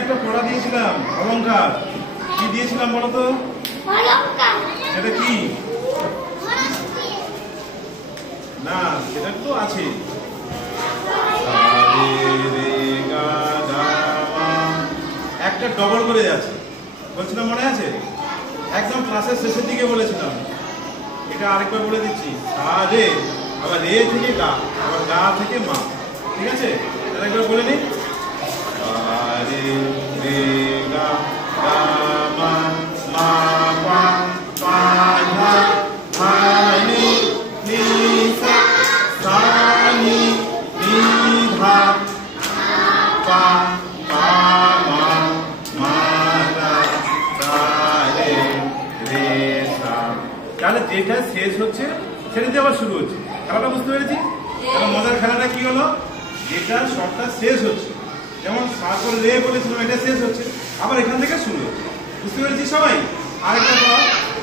একটা পড়া দিয়েছিলাম, অলংকার। কি দিয়েছিলাম বলো তো? এটা কি? না, সেটা তো আছে। একটা ডবল করে আছে বলছিলাম, মনে আছে? একদম ক্লাসের শেষের দিকে বলেছিলাম। এটা আরেকবার বলে দিচ্ছি। সা রে, আবার রে থেকে গা, আবার গা থেকে মা। ঠিক আছে, আরেকবার বলে নিই। রে রে গা গা মা মা পা পা ধা ধা নি নি সা সা নি নি ধা পা পা মা মা ধা ধা রে রে সা। তাহলে যেটা শেষ হচ্ছে সেটাতে আবার শুরু হচ্ছে। খেলাটা বুঝতে পেরেছি? তাহলে মজার খেলাটা কি হলো? যেটা শর্টটা শেষ হচ্ছে, যেমন সা করে রে বলেছিলাম, এটা শেষ হচ্ছে, আবার এখান থেকে শুরু হচ্ছে। বুঝতে পেরেছি সবাই?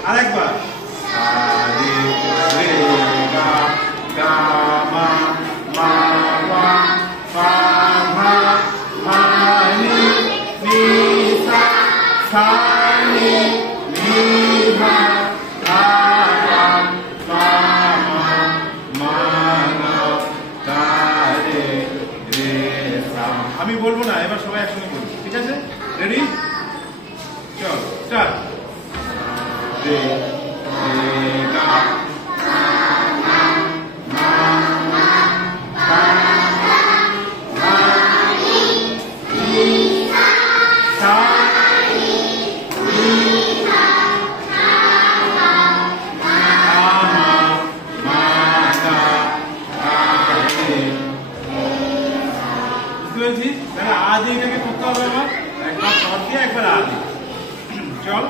আরেকবার রে রে গা গা মা মা পা পা ধা ধা নি নি সা সা নি নি ধা ধা পা পা মা মা ধা রে রে সা। আমি বলবো না, এবার সবাই একসঙ্গে বলবো। ঠিক আছে? রেডি? চল স্টার্ট। রে রে গা তাহলে আজ এটাকে করতে হবে আমার একবার শর্ট দিয়ে, একবার আজ। চল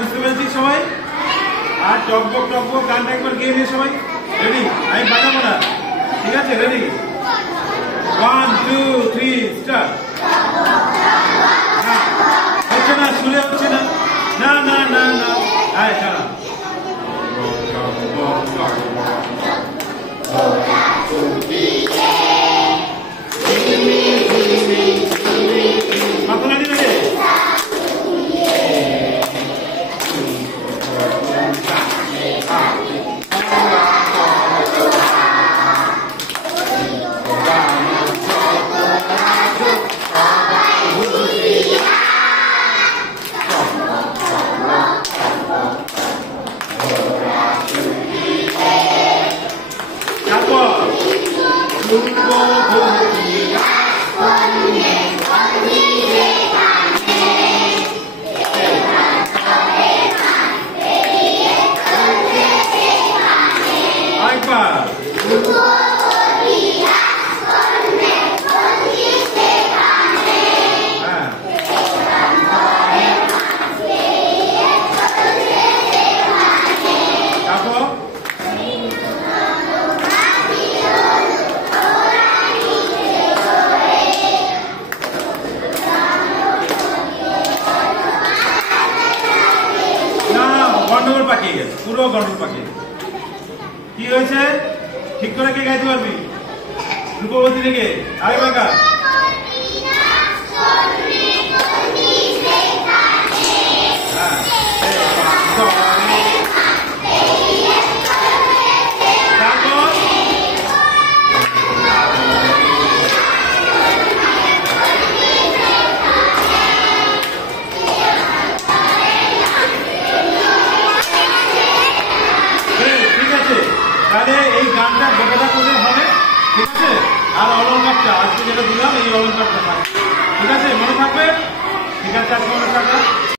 বুঝতে পেরেছি সবাই? আর টকবক টকবক গানটা একবার গেয়ে নিয়ে সবাই। রেডি? আমি বাজাবো না। ঠিক আছে? রেডি? 1 2 3 স্টার্ট। হচ্ছে না, শুনে হচ্ছে না। না না না না, হ্যাঁ ছাড়া। মাথা নাড়ি নাড়ি। গন্ডগোল পাকিয়ে গেছে, পুরো গন্ডগোল পাকিয়ে গেছে। কি হয়েছে? ঠিক করে কে গাইতে পারবি? রূপবতী থেকে আরেকবার গা। তাহলে এই গানটা গোটাটা করলে হবে। ঠিক আছে? আর অলংকারটা আজকে যেটা দিলাম, এই অলংকারটা থাকবে। ঠিক আছে? মনে থাকবে? ঠিক আছে, আজকে মনে থাকবে।